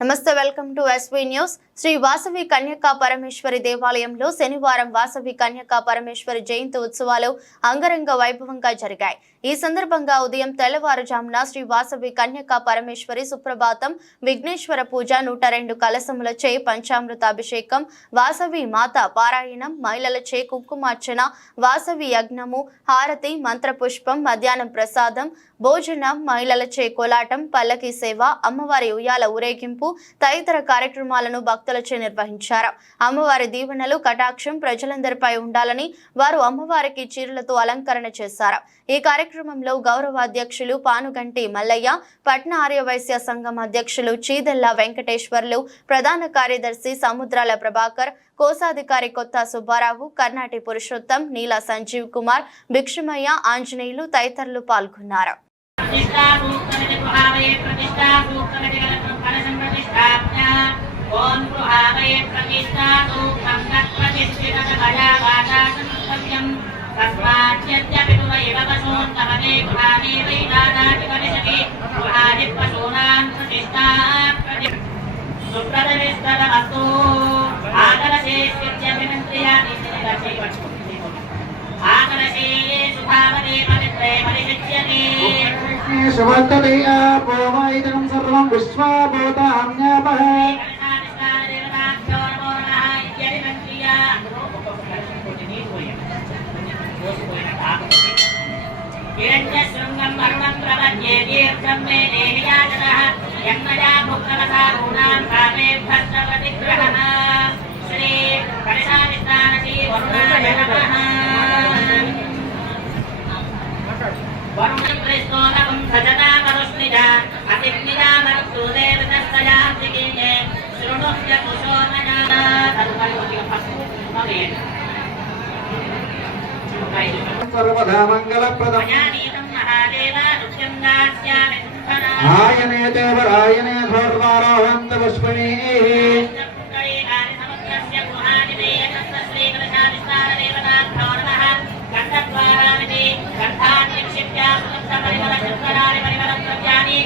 నమస్తే welcome to SV news. Shri Vasavi Kanyaka Parameshwari దేవాలయంలో శనివారం వాసవి కన్యకా పరమేశ్వరి జయంతి ఉత్సవాలు అంగరంగ వైభవంగా జరిగాయి. ఈ సందర్భంగా ఉదయం తెల్లవారుజామున శ్రీ వాసవి కన్యకా పరమేశ్వరి సుప్రభాతం విఘ్నేశ్వర పూజ నూట రెండు కలశములచే చే పంచామృతాభిషేకం వాసవి మాత పారాయణం మహిళలచే కుంకుమార్చన వాసవి యజ్ఞము హారతి మంత్రపుష్పం మధ్యాహ్నం ప్రసాదం భోజనం మహిళలచే కోలాటం పల్లకి సేవ అమ్మవారి ఉయ్యాల ఊరేగింపు తదితర కార్యక్రమాలను భక్తులచే నిర్వహించారు. అమ్మవారి దీవెనలు కటాక్షం ప్రజలందరిపై ఉండాలని వారు అమ్మవారికి చీరలతో అలంకరణ చేశారు. ఈ కార్యక్రమంలో గౌరవాధ్యక్షులు పానుగంటి మల్లయ్య పట్న ఆర్యవైశ్య సంఘం అధ్యక్షులు చీదల్ల వెంకటేశ్వర్లు ప్రధాన కార్యదర్శి సముద్రాల ప్రభాకర్ కోశాధికారి కొత్త సుబ్బారావు కర్ణాటి పురుషోత్తం నీలా సంజీవ్ కుమార్ భిక్షమయ్య ఆంజనేయులు తదితరులు పాల్గొన్నారు. ఓం वैव पशून्तमने गृहाणि वै दानाति परिषदि गृहाणि पशूनां प्रतिष्ठा प्रति सुप्रतिष्ठतमस्तु आकलशेष्यभिमन्त्र्यादि आकलशे सुधावने पवित्रे परिशिच्यते శుభతయా పోవాయిదం సర్వం విశ్వాభూతాన్యాపహ శృణుహ్య కుశోనజా తదుపరి కొద్దిగా పసుపు మొదలైన సర్వదా మంగళప్రదం ప్రజానీతం మహాదేవ నృత్యం దాస్యామి సుందరా ఆయనే దేవరాయనే ధోర్వారోహంత పుష్పణీ గంధాన్ని